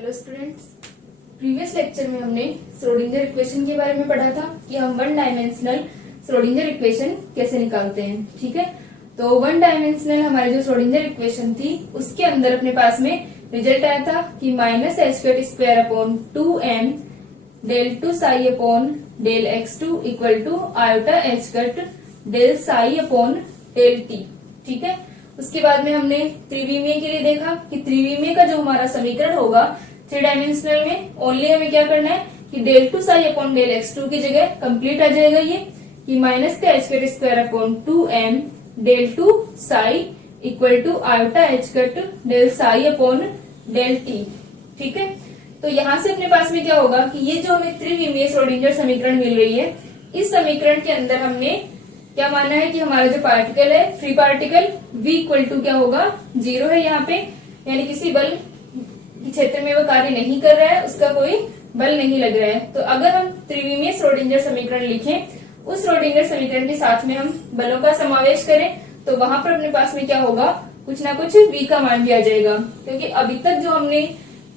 Hello students, previous lecture में हमने Schrodinger equation के बारे में पढ़ा था कि हम वन डायमेंशनल श्रोडिंगर इक्वेशन कैसे निकालते हैं। ठीक है, तो वन डायमेंशनल हमारी जो श्रोडिंगर इक्वेशन थी उसके अंदर अपने पास में रिजल्ट आया था कि minus H cut square upon 2m del two psi upon del x2 equal to iota H cut del psi upon del t। ठीक है, उसके बाद में हमने त्रिविमीय के लिए देखा कि त्रिविमीय का जो हमारा समीकरण होगा थ्री डायमेंशनल में ओनली हमें क्या करना है कि del two psi upon del x2 की जगह कंप्लीट आ जाएगा ये कि माइनस का H cut square upon 2m del two psi equal to iota H cut del psi upon del t। ठीक है, तो यहाँ से अपने पास में क्या होगा कि ये जो हमें त्रिविमीय श्रोडिंगर समीकरण मिल रही है, इस समीकरण के अंदर हमने क्या माना है कि हमारा जो पार्टिकल है free particle v equal to क्या होगा 0 है यहाँ पे, यानी किसी बल के क्षेत्र में वो कार्य नहीं कर रहा है, उसका कोई बल नहीं लग रहा है। तो अगर हम त्रिविमीय श्रोडिंगर समीकरण लिखें, उस श्रोडिंगर समीकरण के साथ में हम बलों का समावेश करें तो वहां पर अपने पास में क्या होगा, कुछ ना कुछ v का मान भी आ जाएगा। क्योंकि अभी तक जो हमने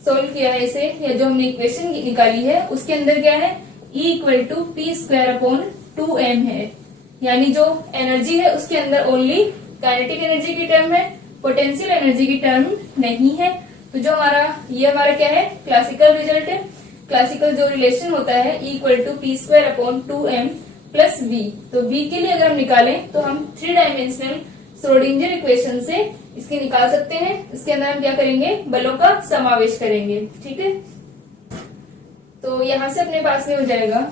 सोल्व किया है इसे, या जो हमने इक्वेशन निकाली है उसके अंदर क्या है E equal to p square upon 2m है, यानी जो एनर्जी है उसके अंदर ओनली काइनेटिक एनर्जी की टर्म है, पोटेंशियल एनर्जी की टर्म नहीं है। तो जो हमारा क्या है क्लासिकल रिजल्ट है। क्लासिकल जो रिलेशन होता है E equal to p square upon 2m plus v। तो v के लिए अगर हम निकालें तो हम थ्री डायमेंशनल श्रोडिंगर इक्वेशन से इसके निकाल सकते हैं। इसके अंदर हम क्या करेंगे, बलों का समावेश करेंगे। ठीक है, तो यहां से अपने पास में हो जाएगा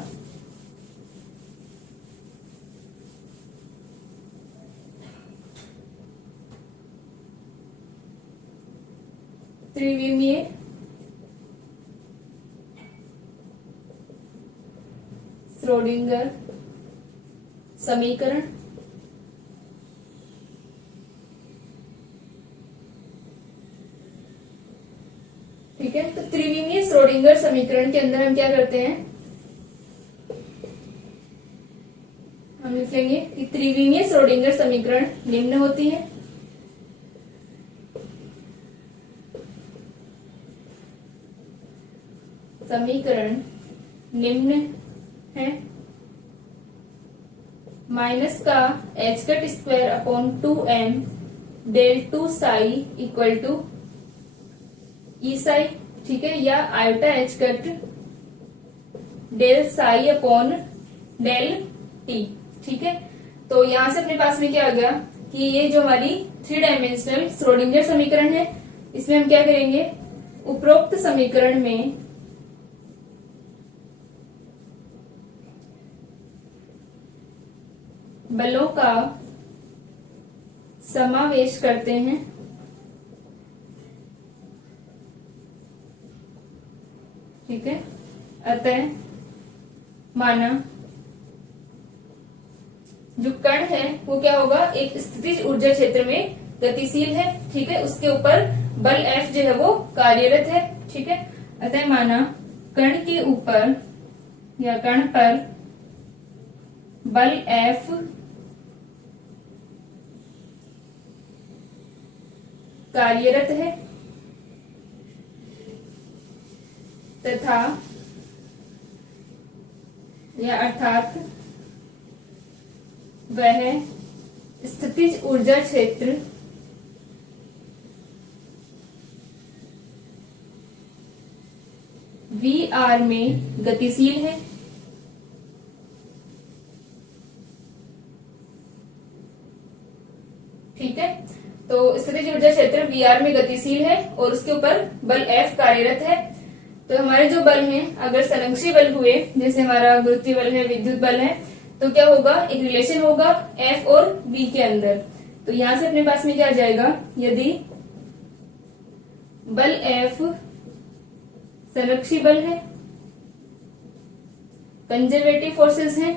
त्रिविमीय श्रोडिंगर समीकरण। ठीक है, तो त्रिविमीय श्रोडिंगर समीकरण के अंदर हम क्या करते हैं, हम लिख लेंगे कि त्रिविमीय श्रोडिंगर समीकरण निम्न होती है। समीकरण निम्न है, माइनस का H cut square upon 2m del two psi equal to E psi. ठीक है, या iota H cut del psi upon del T. ठीक है, तो यहां से अपने पास में क्या आ गया कि ये जो हमारी थ्री डायमेंशनल श्रोडिंगर समीकरण है, इसमें हम क्या करेंगे, उपरोक्त समीकरण में बलों का समावेश करते हैं। ठीक है, अतः माना जो कण है वो क्या होगा, एक स्थितिज ऊर्जा क्षेत्र में गतिशील है। ठीक है, उसके ऊपर बल F जो है वो कार्यरत है। ठीक है, अतः माना कण के ऊपर या कण पर बल F कार्यरत है तथा या अर्थात वह स्थितिज ऊर्जा क्षेत्र VR में गतिशील है। ठीक है, तो स्थितिज ऊर्जा क्षेत्र VR में गतिशील है और उसके ऊपर बल F कार्यरत है। तो हमारे जो बल हैं, अगर संरक्षी बल हुए, जैसे हमारा गुरुत्वीय बल है, विद्युत बल है, तो क्या होगा, एक रिलेशन होगा F और V के अंदर। तो यहां से अपने पास में क्या आ जाएगा, यदि बल F संरक्षी बल है, कंजर्वेटिव फोर्सेस हैं,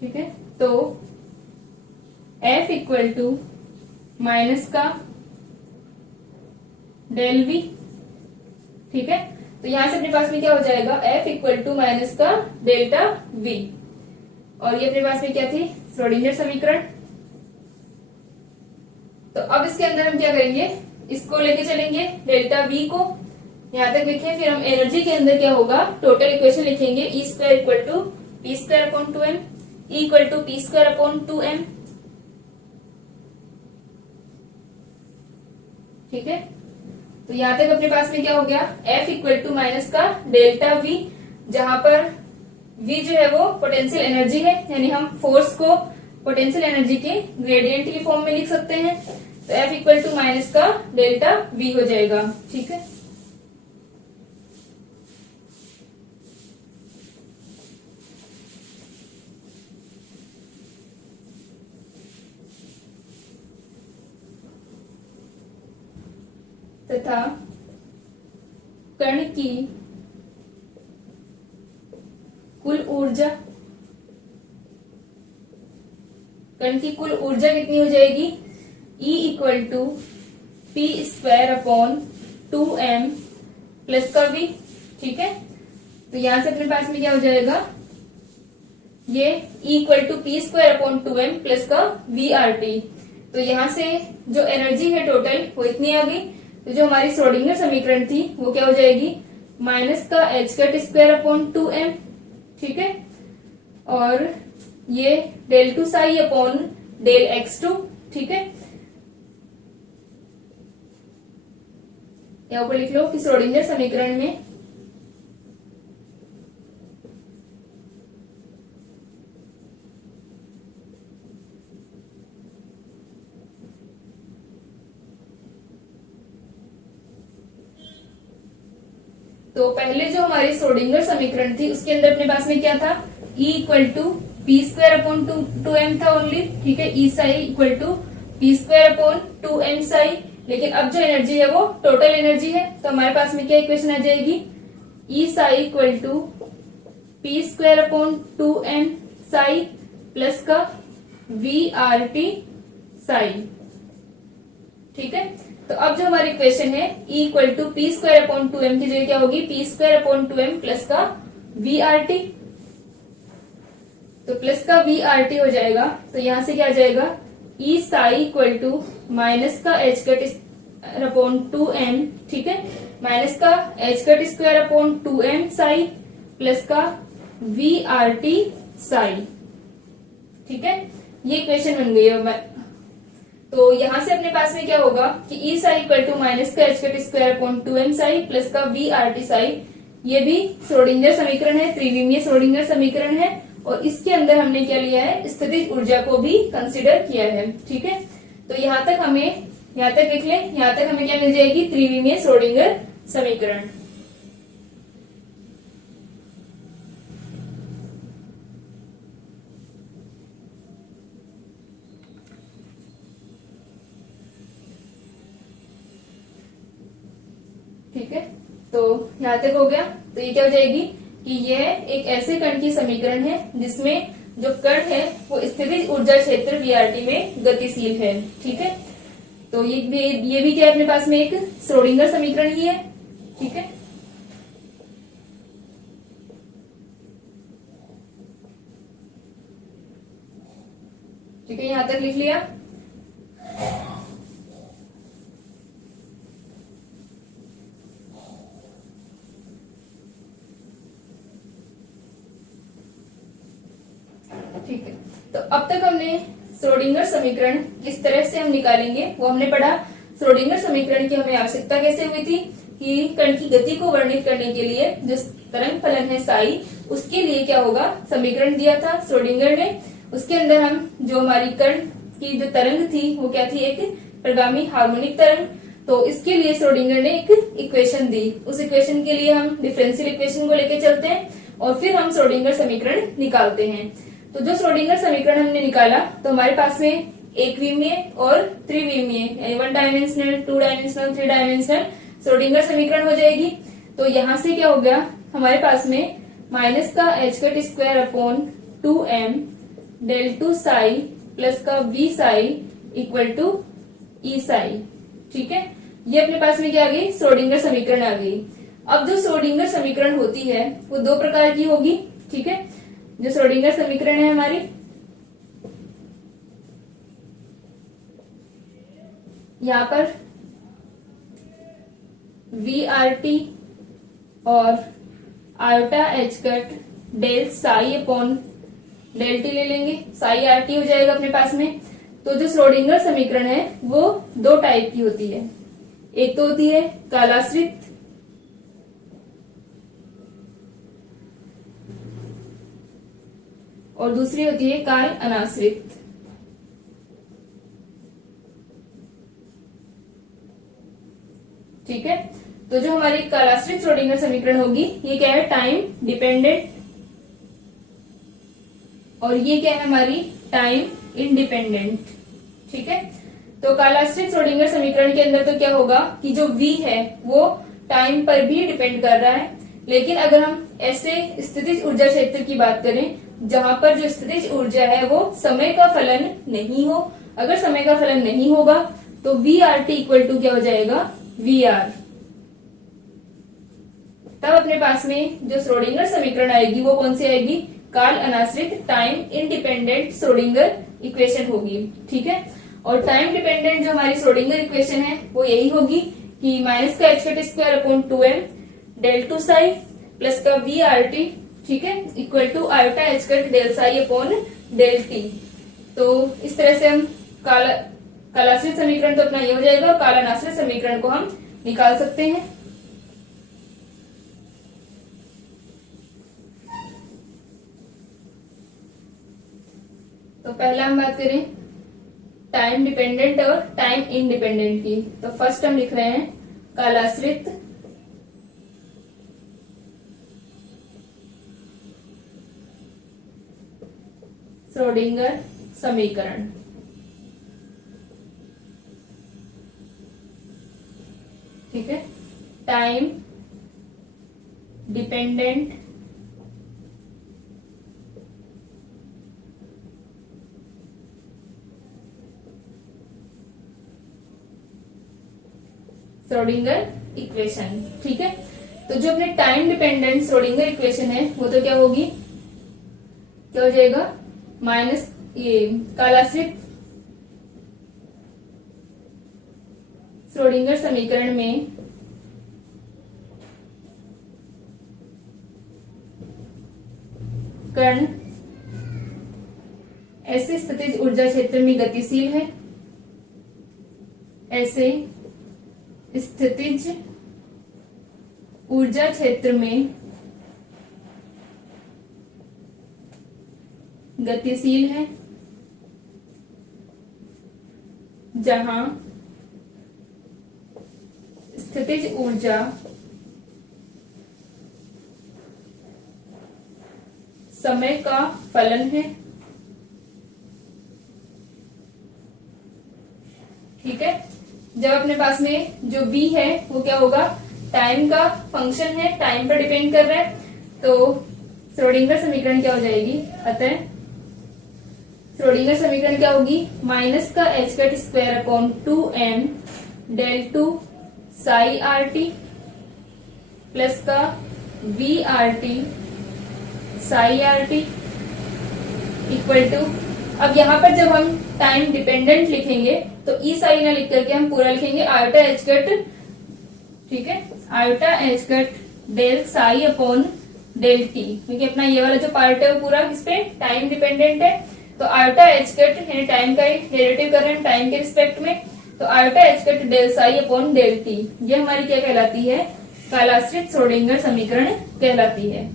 ठीक है, तो F इक्वल टू माइनस का डेल V। ठीक है, तो यहां से अपने पास में क्या हो जाएगा, F इक्वल टू माइनस का डेल्टा V। और ये अपने पास में क्या थी, श्रोडिंगर समीकरण। तो अब इसके अंदर हम क्या करेंगे, इसको लेके चलेंगे डेल्टा वी को, यहाँ तक लिखे। फिर हम एनर्जी के अंदर क्या होगा, टोटल इक्वेशन लिखेंगे E square equal to p square upon 2m, E equal to p square upon 2m। ठीक है, तो यहां तक अपने पास में क्या हो गया, F इक्वल टू माइनस का डेल्टा V, जहां पर V जो है वो पोटेंशियल एनर्जी है, यानी हम फोर्स को पोटेंशियल एनर्जी के ग्रेडियंट की फॉर्म में लिख सकते हैं। तो F इक्वल टू माइनस का डेल्टा V हो जाएगा। ठीक है, तथा कण की कुल ऊर्जा, कण की कुल ऊर्जा कितनी हो जाएगी, E equal to p square upon 2m plus का V। ठीक है, तो यहां से अपने पास में क्या हो जाएगा, ये E equal to p square upon 2m plus का VRT। तो यहां से जो एनर्जी है टोटल वो इतनी आ गई। तो जो हमारी श्रोडिंगर समीकरण थी वो क्या हो जाएगी, माइनस का h cut square upon 2m। ठीक है, और ये del two psi upon del x2। ठीक है, यहाँ पर लिख लो कि श्रोडिंगर समीकरण में तो पहले जो हमारी श्रोडिंगर समीकरण थी उसके अंदर अपने पास में क्या था, E equal to p square upon 2m था ओनली। ठीक है, E psi equal to p square upon 2m psi. लेकिन अब जो एनर्जी है वो टोटल एनर्जी है, तो हमारे पास में क्या इक्वेशन आ जाएगी, E psi equal to p square upon 2m psi plus का VRT साई। ठीक है, तो अब जो हमारी इक्वेशन है E equal to p square upon 2m की जगह क्या होगी, p square upon 2m plus का VRT। तो प्लस का VRT हो जाएगा, तो यहां से क्या आ जाएगा, E psi equal to minus का h कट अपॉन 2m। ठीक है, माइनस का h cut square upon 2m psi plus का VRT साई। ठीक है, ये इक्वेशन बन गई है। तो यहां से अपने पास में क्या होगा कि E psi equal to minus का h cut square upon 2m psi plus का VRT साई, ये भी श्रोडिंगर समीकरण है, त्रिविमीय श्रोडिंगर समीकरण है। और इसके अंदर हमने क्या लिया है, स्थितिज ऊर्जा को भी कंसिडर किया है। ठीक है, तो यहाँ तक लिख ले, यहाँ तक हमें क्या मिल जाएगी, त्रिविमीय श्रोडिंगर समीकरण। ठीक है, तो यहाँ तक हो गया। तो ये क्या हो जाएगी कि यह एक ऐसे कण की समीकरण है जिसमें जो कण है वो स्थितिज ऊर्जा क्षेत्र VRT में गतिशील है। ठीक है, तो ये भी क्या है, अपने पास में एक श्रोडिंगर समीकरण ही है। ठीक है, ठीक है, यहां तक लिख लिया। ठीक है, तो अब तक हमने श्रोडिंगर समीकरण किस तरह से हम निकालेंगे वो हमने पढ़ा। श्रोडिंगर समीकरण की हमें आवश्यकता कैसे हुई थी कि कण की गति को वर्णित करने के लिए जो तरंग फलन है साई, उसके लिए क्या होगा, समीकरण दिया था श्रोडिंगर ने। उसके अंदर हम जो हमारी कण की जो तरंग थी वो क्या थी, एक प्रगामी हार्मोनिक तरंग। तो इसके लिए श्रोडिंगर ने एक इक्वेशन दी। उस इक्वेशन के लिए हम डिफरेंशियल इक्वेशन को लेके चलते हैं और फिर हम श्रोडिंगर समीकरण निकालते हैं। तो जो श्रोडिंगर समीकरण हमने निकाला तो हमारे पास में एक विमीय और त्रिविमीय यानी 1 डायमेंशनल, 2 डायमेंशनल, 3 डायमेंशनल श्रोडिंगर समीकरण हो जाएगी। तो यहां से क्या हो गया, हमारे पास में माइनस का h cut square upon 2m del two psi plus का v psi equal to e psi. ठीक है, ये अपने पास में क्या आ गई, श्रोडिंगर समीकरण आ गई। अब जो श्रोडिंगर समीकरण होती है वो दो प्रकार की होगी। ठीक है, जो श्रोडिंगर समीकरण है हमारी, यहाँ पर वी आर टी और iota H cut del psi upon del t ले लेंगे, साई आर टी हो जाएगा अपने पास में। तो जो श्रोडिंगर समीकरण है वो दो टाइप की होती है, एक तो होती है कालाश्रित और दूसरी होती है काल अनाश्रित। ठीक है, तो जो हमारी कालाश्रित श्रोडिंगर समीकरण होगी ये क्या है, टाइम डिपेंडेंट, और ये क्या है हमारी टाइम इंडिपेंडेंट। ठीक है, तो कालाश्रित श्रोडिंगर समीकरण के अंदर तो क्या होगा कि जो v है वो टाइम पर भी डिपेंड कर रहा है, लेकिन अगर हम ऐसे स्थितिज ऊर्जा क्षेत्र की बात करें जहां पर जो स्थितिज ऊर्जा है वो समय का फलन नहीं हो, अगर समय का फलन नहीं होगा तो V R T equal to क्या हो जाएगा, वी आर। तब अपने पास में जो श्रोडिंगर समीकरण आएगी वो कौन सी आएगी, काल अनाश्रित टाइम इंडिपेंडेंट श्रोडिंगर इक्वेशन होगी। ठीक है, और टाइम डिपेंडेंट जो हमारी श्रोडिंगर इक्वेशन है वो यही होगी कि माइनस का H cut square upon 2m del two psi plus का वी आर टी, ठीक है, equal to iota H cut del psi upon del T. तो इस तरह से हम कालाश्रित समीकरण तो अपना ये हो जाएगा और काल अनाश्रित समीकरण को हम निकाल सकते हैं। तो पहला हम बात करें टाइम डिपेंडेंट और टाइम इंडिपेंडेंट की, तो फर्स्ट हम लिख रहे हैं कालाश्रित श्रोडिंगर समीकरण। ठीक है, टाइम डिपेंडेंट श्रोडिंगर इक्वेशन। ठीक है, तो जो अपने टाइम डिपेंडेंट श्रोडिंगर इक्वेशन है वो तो क्या होगी, क्या हो जाएगा, माइनस ये कालाश्रित श्रोडिंगर समीकरण में कण ऐसे स्थितिज ऊर्जा क्षेत्र में गतिशील है, ऐसे स्थितिज ऊर्जा क्षेत्र में गतिशील है जहां स्थितिज ऊर्जा समय का फलन है। ठीक है, जब अपने पास में जो v है वो क्या होगा, टाइम का फंक्शन है, टाइम पर डिपेंड कर रहा है, तो श्रोडिंगर समीकरण क्या हो जाएगी, अतः श्रोडिंगर समीकरण क्या होगी, माइनस का H cut square upon 2m del two psi are t plus का V are t psi R T equal to, अब यहाँ पर जब हम टाइम डिपेंडेंट लिखेंगे तो ई साई ना लिख करके हम पूरा लिखेंगे आयोटा एच कट। ठीक है, iota H cut del psi upon del T, क्योंकि अपना ये वाला जो पार्ट है वो पूरा किस पे, टाइम डिपेंडेंट है। तो आयोटा एच कट यानी टाइम का डेरिवेटिव कर रहे हैं टाइम के रिस्पेक्ट में, तो iota H cut del psi upon del T, ये हमारी क्या कहलाती है, कालाश्रित श्रोडिंगर समीकरण कहलाती है।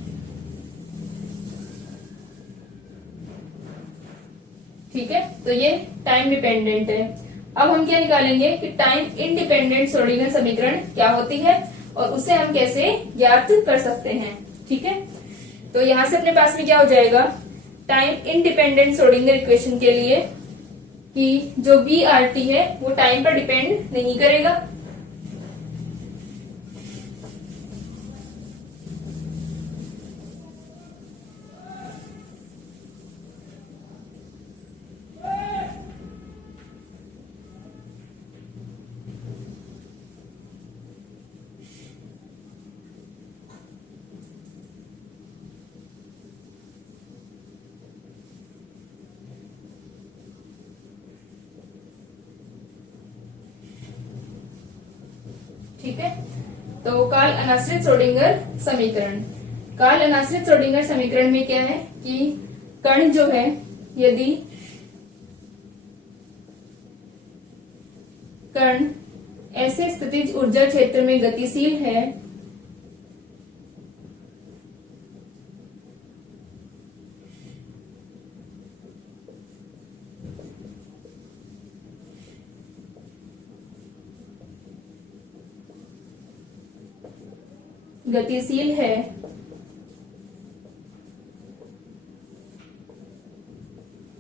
ठीक है, तो ये टाइम डिपेंडेंट है। अब हम क्या निकालेंगे कि टाइम इंडिपेंडेंट श्रोडिंगर समीकरण क्या होती है और उसे हम कैसे ज्ञात कर सकते हैं। ठीक है, तो यहां से अपने पास में क्या हो जाएगा, टाइम इंडिपेंडेंट श्रोडिंगर इक्वेशन के लिए कि जो वी आर टी है वो टाइम पर डिपेंड नहीं करेगा। तो काल अनाश्रित श्रोडिंगर समीकरण, काल अनाश्रित श्रोडिंगर समीकरण में क्या है कि कण जो है, यदि कण ऐसे स्थितिज ऊर्जा क्षेत्र में गतिशील है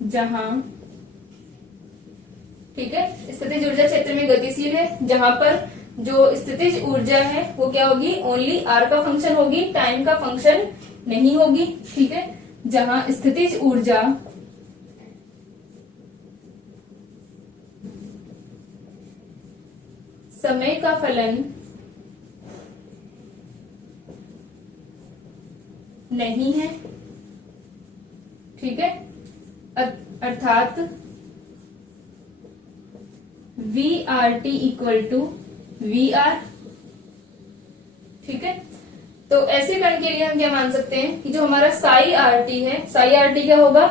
जहां, ठीक है, स्थितिज ऊर्जा क्षेत्र में गतिशील है जहां पर जो स्थितिज ऊर्जा है वो क्या होगी, ओनली आर का फंक्शन होगी, टाइम का फंक्शन नहीं होगी। ठीक है, जहां स्थितिज ऊर्जा समय का फलन नहीं है, ठीक है, अर्थात V R T equal to V R. ठीक है, तो ऐसे कण के लिए हम क्या मान सकते हैं कि जो हमारा साई आर टी है, साई आर टी क्या होगा,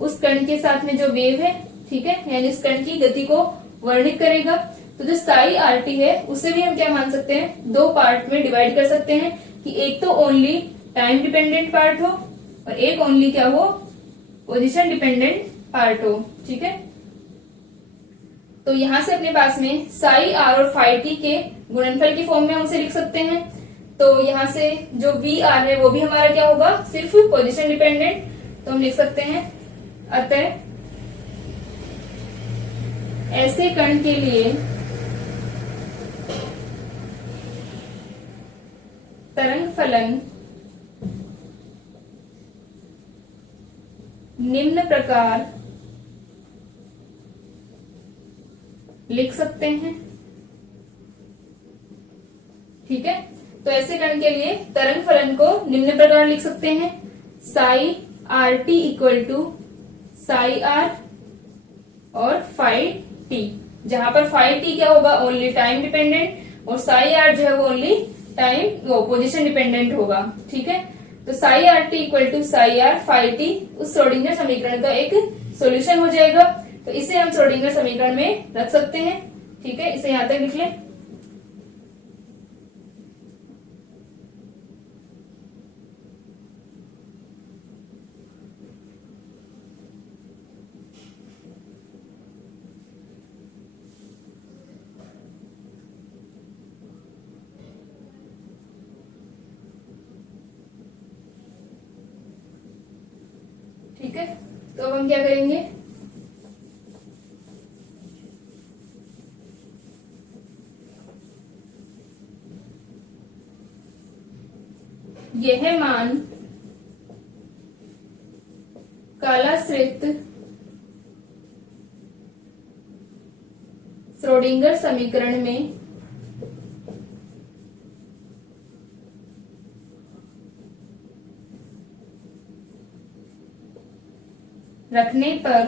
उस कण के साथ में जो वेव है, ठीक है, यानी उस कण की गति को वर्णित करेगा। तो जो साई आर टी है उसे भी हम क्या मान सकते हैं, दो पार्ट में डिवाइड कर सकते हैं कि एक तो ओनली टाइम डिपेंडेंट पार्ट हो और एक ओनली क्या हो, पोजीशन डिपेंडेंट पार्ट हो। ठीक है, तो यहां से अपने पास में साई आर और फाई टी के गुणनफल की फॉर्म में हम उसे लिख सकते हैं। तो यहां से जो वी आर है वो भी हमारा क्या होगा, सिर्फ पोजीशन डिपेंडेंट, तो हम लिख सकते हैं अतः ऐसे कण के लिए तरंग फलन निम्न प्रकार लिख सकते हैं। ठीक है, तो ऐसे कण के लिए तरंग फलन को निम्न प्रकार लिख सकते हैं, psi R T equal to psi R और फाई टी, जहां पर फाई टी क्या होगा, ओनली टाइम डिपेंडेंट, और साई आर जो है वो ओनली टाइम वो पोजीशन डिपेंडेंट होगा। ठीक है, तो psi R T equal to psi are phi T उस श्रोडिंगर समीकरण का एक सॉल्यूशन हो जाएगा। तो इसे हम श्रोडिंगर समीकरण में रख सकते हैं। ठीक है, इसे यहां तक लिख लें। ठीक है, तो अब हम क्या करेंगे, यह मान कालाश्रित श्रोडिंगर समीकरण में रखने पर,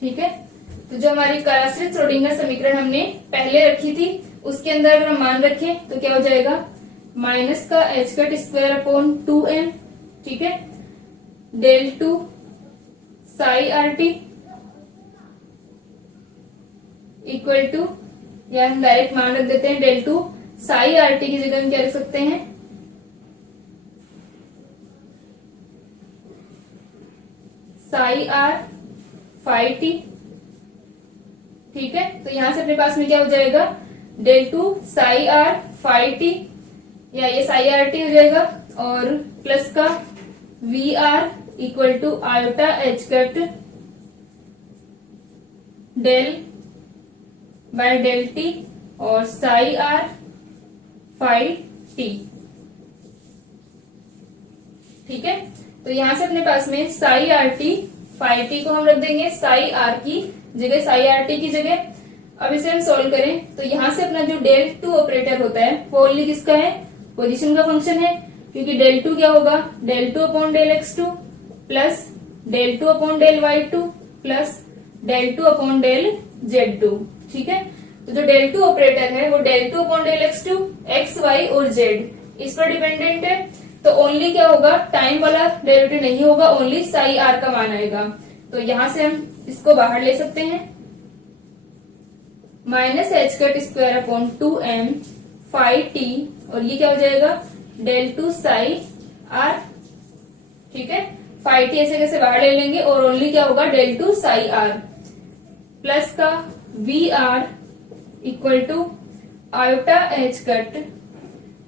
ठीक है, तो जो हमारी कालाश्रित श्रोडिंगर समीकरण हमने पहले रखी थी उसके अंदर अगर हम मान रखें तो क्या हो जाएगा, माइनस का H cut square upon 2m, ठीक है, del two psi R T equal to, या हम डायरेक्ट मान रख देते हैं del two psi are T की जगह हम क्या लिख सकते हैं, साई आर फाई टी। ठीक है, तो यहां से अपने पास में क्या हो जाएगा, del two psi are phi T, या ये साई आर टी हो जाएगा, और प्लस का V are equal to iota H cut del by del T और साई आर फाई टी। ठीक है, तो यहां से अपने पास में psi are T phi T को हम रख देंगे साई आर की जगह, साई आर टी की जगह। अब इसे हम सोल्व करें तो यहां से अपना जो डेल टू ऑपरेटर होता है वो ओनली किसका है, पोजीशन का फंक्शन है, क्योंकि डेल टू क्या होगा, del two upon del X two plus del two upon del Y two plus del two upon del Z two. ठीक है, तो जो डेल टू ऑपरेटर है वो del two upon del X two, X Y और Z इस पर dependent है। तो ओनली क्या होगा, टाइम वाला डेरिवेटिव नहीं होगा, ओनली साई आर का मान आएगा। तो यहां से हम इसको बाहर ले सकते हैं, minus H cut square upon 2m phi T, और ये क्या हो जाएगा डेल टू साई आर। ठीक है, फाई टी ऐसे कैसे बाहर ले लेंगे और ओनली क्या होगा del two psi are, plus का V are equal to iota H cut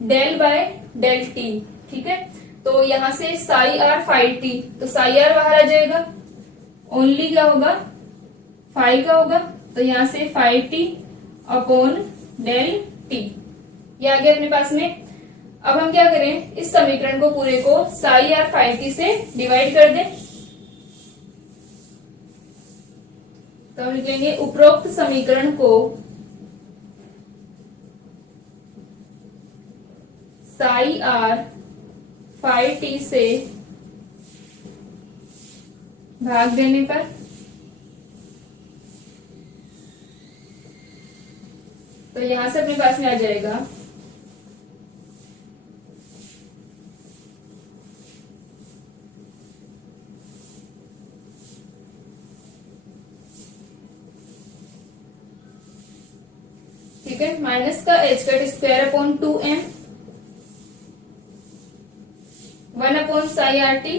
del by del T. ठीक है, तो यहां से साई आर फाई टी, तो साई आर बाहर आ जाएगा, ओनली क्या होगा फाई का होगा, तो यहां से phi T upon del T, ये आ गया अपने पास में। अब हम क्या करें, इस समीकरण को पूरे को साई आर फाई टी से डिवाइड कर दें। तो हम लिखेंगे उपरोक्त समीकरण को साई आर फाई टी से भाग देने पर तो यहां से अपने पास में आ जाएगा ठीक है, माइनस का H cut square upon 2m 1 upon psi are t,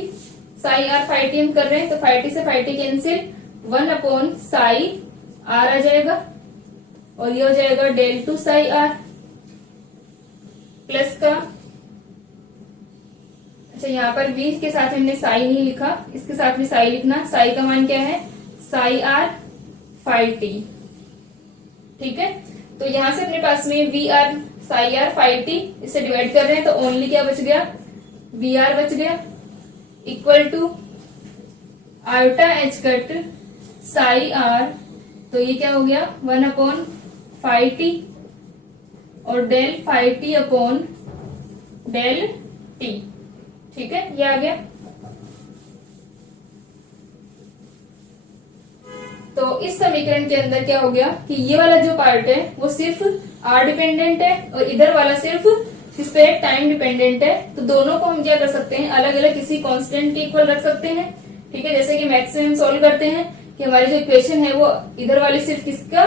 psi are phi t हम कर रहे हैं तो फाई टी से phi t cancel, 1 upon psi r आ जाएगा और ये हो जाएगा del two psi are, plus का, अच्छा यहाँ पर v के साथ हमने साई नहीं लिखा, इसके साथ में साई लिखना, साई का मान क्या है साई आर फाई टी। ठीक है, तो यहां से अपने पास में V R psi are phi T इसे डिवाइड कर रहे हैं तो ओनली क्या बच गया वी आर बच गया, equal to iota H cut psi R, तो ये क्या हो गया 1 अपॉन फाई टी और del phi T upon del T. ठीक है, ये आ गया। तो इस समीकरण के अंदर क्या हो गया कि ये वाला जो पार्ट है वो सिर्फ आर डिपेंडेंट है और इधर वाला सिर्फ इस पे टाइम डिपेंडेंट है। तो दोनों को हम क्या कर सकते हैं, अलग अलग किसी कांस्टेंट के इक्वल रख सकते हैं। ठीक है, जैसे कि मैथ्स में हम सॉल्व करते हैं कि हमारी जो इक्वेशन है वो इधर वाली सिर्फ किसका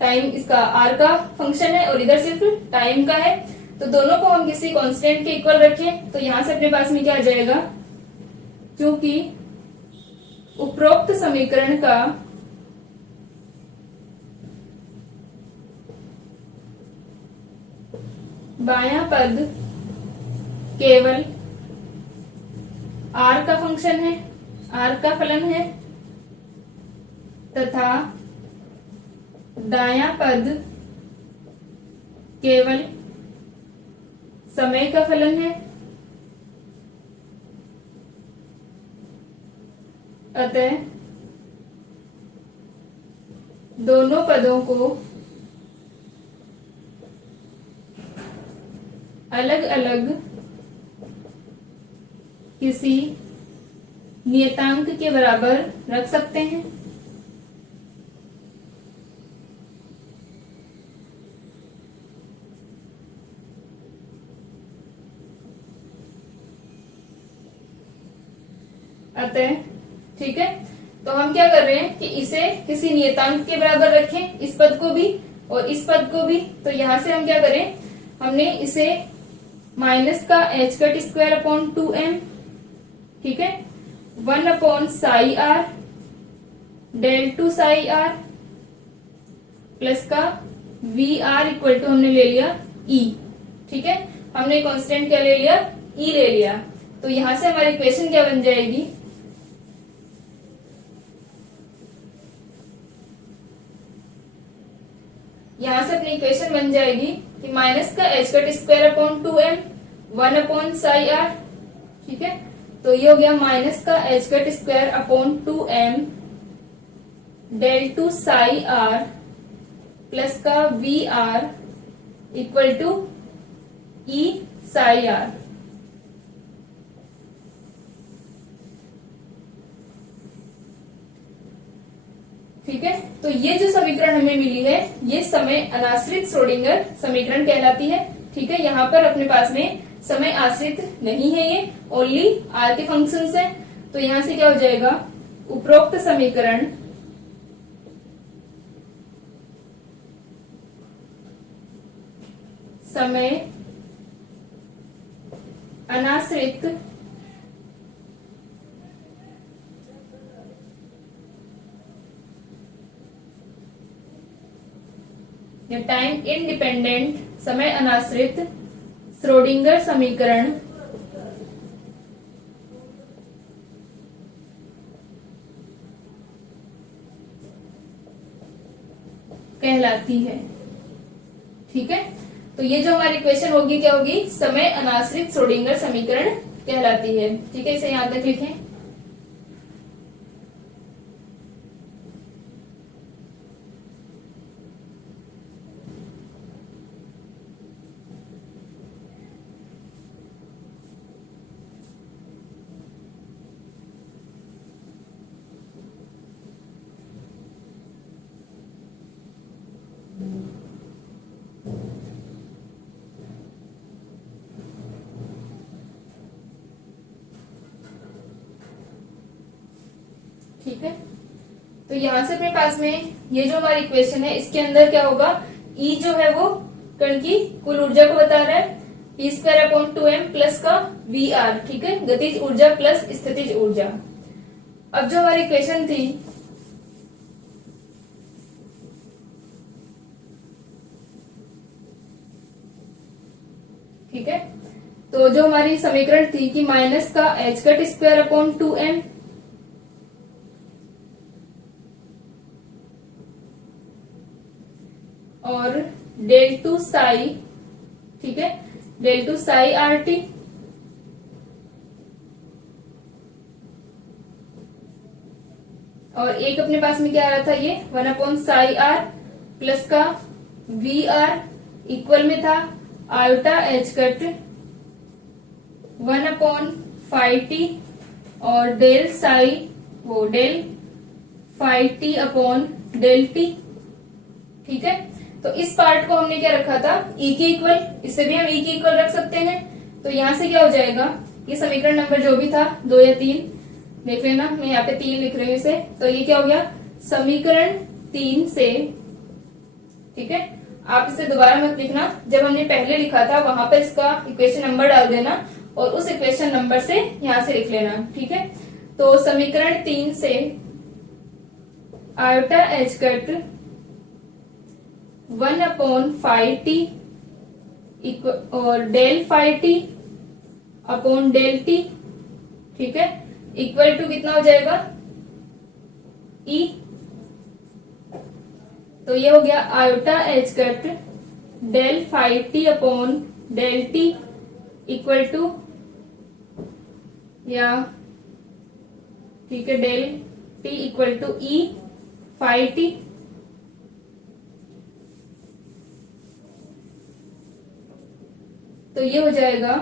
टाइम, इसका आर का फंक्शन है और इधर सिर्फ टाइम का है। तो दोनों को हम किसी कांस्टेंट के इक्वल रखें तो यहां से अपने पास में क्या आ जाएगा, क्योंकि उपरोक्त समीकरण का बायां पद केवल आर का फंक्शन है, आर का फलन है, तथा दायां पद केवल समय का फलन है। अतः दोनों पदों को अलग अलग किसी नियतांक के बराबर रख सकते हैं। अतः ठीक है, तो हम क्या कर रहे हैं कि इसे किसी नियतांक के बराबर रखें, इस पद को भी और इस पद को भी। तो यहां से हम क्या करें, हमने इसे माइनस का H cut square upon 2m, ठीक है, 1 upon psi R del two psi are, plus का वी आर इक्वल टू हमने ले लिया ई। ठीक है, हमने कांस्टेंट क्या ले लिया, ई ले लिया। तो यहां से हमारी इक्वेशन क्या बन जाएगी, यहां से अपनी इक्वेशन बन जाएगी कि माइनस का H cut square upon 2m 1 upon psi r. ठीक है, तो ये हो गया माइनस का H cut square upon 2m del two psi are plus का V are equal to E psi r. ठीक ठीक है। तो ये जो समीकरण हमें मिली है ये समय अनाश्रित श्रोडिंगर समीकरण कहलाती है। ठीक है, यहाँ पर अपने पास में समय आश्रित नहीं है, ये ओनली आर के फंक्शंस है। तो यहाँ से क्या हो जाएगा, उपरोक्त समीकरण समय अनाश्रित या टाइम इंडिपेंडेंट समय अनाश्रित श्रोडिंगर समीकरण कहलाती है। ठीक है, तो ये जो हमारी इक्वेशन होगी क्या होगी, समय अनाश्रित श्रोडिंगर समीकरण कहलाती है। ठीक है, इसे यहां तक लिखें। ठीक है, तो यहां से अपने पास में ये जो हमारी इक्वेशन है इसके अंदर क्या होगा, E जो है वो कण की कुल ऊर्जा को बता रहा है, P²/2m प्लस का VR। ठीक है, गतिज ऊर्जा प्लस स्थितिज ऊर्जा। अब जो हमारी इक्वेशन थी ठीक है, तो जो हमारी समीकरण थी कि माइनस का h²/2m और del 2 साई, ठीक है, del 2 साई RT और एक अपने पास में क्या आ रहा था, ये 1/साई R प्लस का VR इक्वल में था आयोटा h कट 1/φt और डेल साई वो del phi T upon del T. ठीक है, तो इस पार्ट को हमने क्या रखा था, E के इक्वल, इससे भी हम E के इक्वल रख सकते हैं। तो यहां से क्या हो जाएगा, ये समीकरण नंबर जो भी था 2 या 3 देख लेना, मैं यहाँ पे 3 लिख रही हूँ इसे। तो ये क्या हो गया, समीकरण 3 से, ठीक है, आप इसे दोबारा मत लिखना, जब हमने पहले लिखा था वहां पर इसका इक्वेशन नंबर डाल देना और उस इक्वेशन नंबर से यहां से लिख लेना। ठीक है, तो समीकरण 3 से आयोटा एच कट 1/φt और del phi T upon del T, ठीक है, इक्वल टू कितना हो जाएगा, E। तो ये हो गया iota H cut del phi T upon del T equal to, या ठीक है, del T equal to E phi T. तो ये हो जाएगा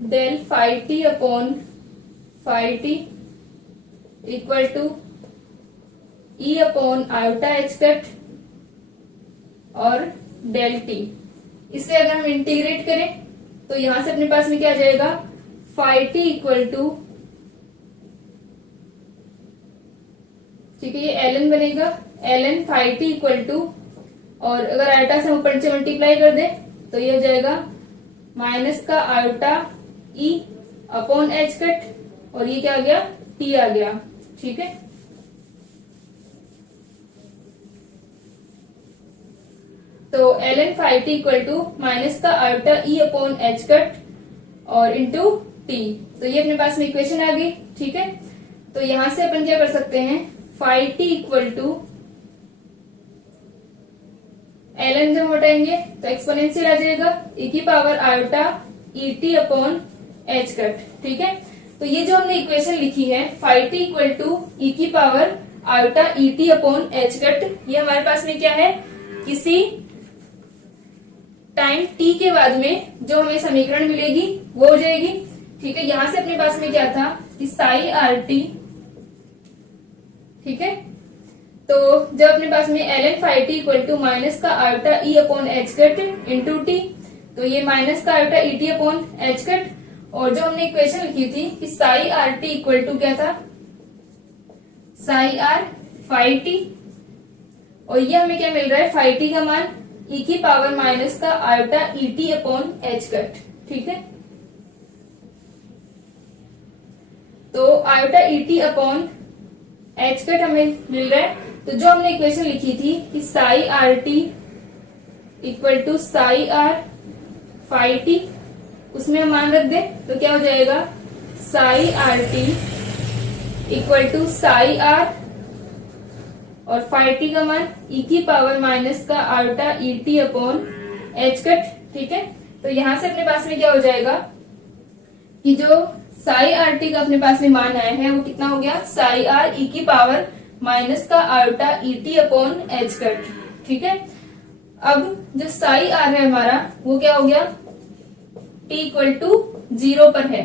del phi T upon phi T equal to E upon iota H cut और del T. इसे अगर हम इंटीग्रेट करें तो यहां से अपने पास में क्या आ जाएगा, फाई टी इक्वल टू, ठीक है, ये ln बनेगा, ln phi T equal to, और अगर आयोटा से हम ऊपर नीचे मल्टीप्लाई कर दे तो ये हो जाएगा माइनस का iota E upon H cut और ये क्या आ गया, T आ गया। ठीक है, तो ln phi T equal to minus का iota E upon H cut और इंटू T। तो ये अपने पास में इक्वेशन आ गई। ठीक है, तो यहां से अपन क्या कर सकते हैं, phi T equal to ln जब हटाएंगे तो एक्सपोनेंशियल आ जाएगा e की power iota E T upon H cut. ठीक है, तो ये जो हमने इक्वेशन लिखी है phi T equal to E की power iota E T upon H cut, ये हमारे पास में क्या है, किसी टाइम t के बाद में जो हमें समीकरण मिलेगी वो हो जाएगी। ठीक है, यहां से अपने पास में क्या था कि साई आर टी, ठीक है, तो जब अपने पास में ln phi T equal to minus का iota E upon H cut into t, तो ये माइनस का iota E T upon H cut, और जो हमने इक्वेशन लिखी थी कि psi R T equal to क्या था, साई आर फाई टी, और ये हमें क्या मिल रहा है, फाई टी का मान ई की पावर माइनस का iota E T upon H cut, ठीक है, तो iota E T upon H cut हमें मिल रहा है। तो जो हमने इक्वेशन लिखी थी कि psi R T equal to psi are phi T, उसमें हम मान रख दें तो क्या हो जाएगा, psi R T equal to psi R और फाई टी का मान ई की पावर माइनस का iota E T upon H cut, ठीक है। तो यहां से अपने पास में क्या हो जाएगा कि जो साई आर टी का अपने पास में मान आया है वो कितना हो गया, साई आर ई की पावर माइनस का iota E T upon H cut, ठीक है। अब जो साई आर है हमारा वो क्या हो गया, टी इक्वल टू 0 पर है,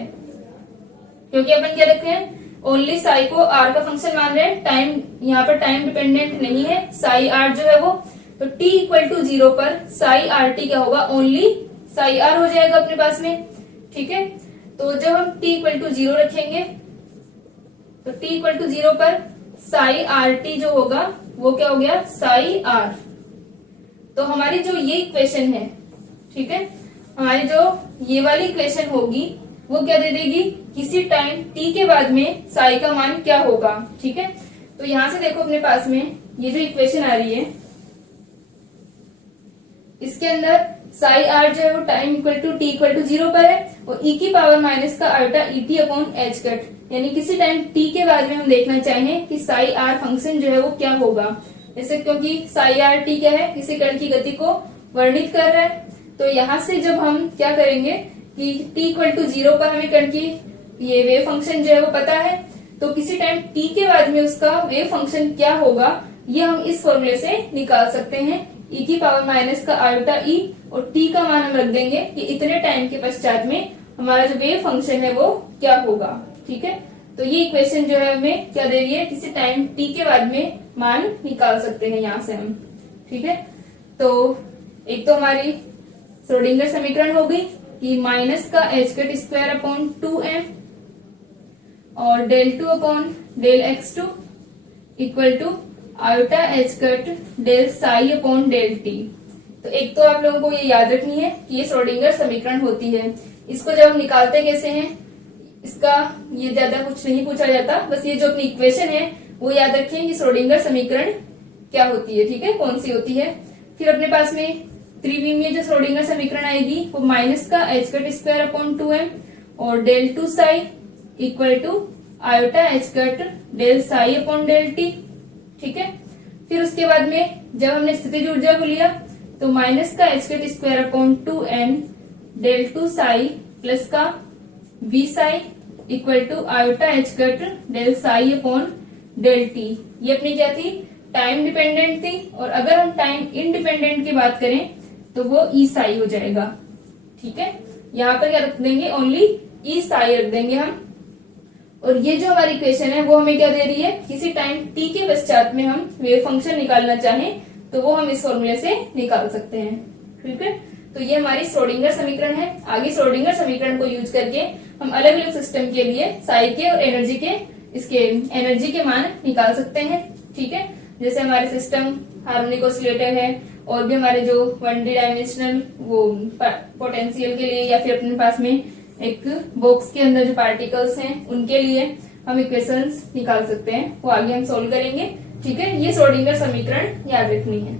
क्योंकि अपन क्या रखते हैं, ओनली साई को आर का फंक्शन मान रहे हैं, टाइम यहाँ पर टाइम डिपेंडेंट नहीं है, साई आर जो है वो, तो टी इक्वल टू 0 पर साई आर टी क्या होगा, ओनली साई आर हो जाएगा अपने पास में, ठीक है। तो जब हम t इक्वल टू 0 रखेंगे तो t इक्वल टू 0 पर साई आर टी जो होगा वो क्या हो गया, साई आर। तो हमारी जो ये इक्वेशन है, ठीक है, हमारी जो ये वाली इक्वेशन होगी वो क्या दे देगी, किसी टाइम t के बाद में साई का मान क्या होगा, ठीक है। तो यहां से देखो अपने पास में ये जो इक्वेशन आ रही है इसके अंदर साई आर जो है वो time equal to T equal to 0 पर है और ई की पावर माइनस का iota E T upon H cut, यानी किसी टाइम टी के बाद में हम देखना चाहें कि साई आर फंक्शन जो है वो क्या होगा, जैसे क्योंकि साई आर टी क्या है, किसी कण की गति को वर्णित कर रहा है। तो यहाँ से जब हम क्या करेंगे कि टी इक्वल टू 0 पर हमें कण की ये वेव फंक्शन जो है वो पता है, तो किसी टाइम टी के बाद में उसका वेव फंक्शन क्या होगा ये हम इस फॉर्मूले से निकाल सकते हैं, ई की पावर माइनस का आयोटा ई और टी का मान हम रख देंगे कि इतने टाइम के पश्चात में हमारा जो वेव फंक्शन है वो क्या होगा, ठीक है। तो ये इक्वेशन जो है हमें क्या दे रही है, किसी टाइम टी के बाद में मान निकाल सकते हैं यहाँ से हम, ठीक है। तो एक तो हमारी श्रोडिंगर समीकरण हो गई कि माइनस का H cut square upon 2m और del 2 upon del x2 equal to iota H cut del psi upon del T. तो एक तो आप लोगों को ये याद रखनी है कि ये श्रोडिंगर समीकरण होती है, इसको जब हम निकालते कैसे हैं, इसका ये ज्यादा कुछ नहीं पूछा जाता, बस ये जो अपनी इक्वेशन है वो याद रखें कि श्रोडिंगर समीकरण क्या होती है, ठीक है, कौन सी होती है। फिर अपने पास में त्रिविमीय जो श्रोडिंगर समीकरण आएगी वो माइनस का H cut square upon 2m और del 2 psi equal to iota H cut del psi upon del T, ठीक है। फिर उसके बाद में जब हमने स्थितिज ऊर्जा को लिया तो माइनस का H cut square upon 2n del 2 psi plus का v psi equal to iota H cut del psi upon del T. ये अपनी क्या थी, टाइम डिपेंडेंट थी, और अगर हम टाइम इंडिपेंडेंट की बात करें तो वो ई साई हो जाएगा, ठीक है। यहाँ पर क्या रख देंगे, ओनली ई साई रख देंगे हम। और ये जो हमारी इक्वेशन है वो हमें क्या दे रही है, किसी टाइम t के पश्चात में हम वेव फंक्शन निकालना चाहें तो वो हम इस फॉर्मूले से निकाल सकते हैं, ठीक है। तो ये हमारी श्रोडिंगर समीकरण है। आगे श्रोडिंगर समीकरण को यूज करके हम अलग अलग सिस्टम के लिए साई के और एनर्जी के मान निकाल सकते हैं, ठीक है। जैसे हमारे सिस्टम हार्मोनिक ऑसिलेटर है, और भी हमारे जो 1D डायमेंशनल वो पोटेंशियल के लिए, या फिर अपने पास में एक बॉक्स के अंदर जो पार्टिकल्स हैं उनके लिए हम इक्वेशंस निकाल सकते हैं, वो आगे हम सोल्व करेंगे, ठीक है। ये श्रोडिंगर समीकरण याद रखनी है।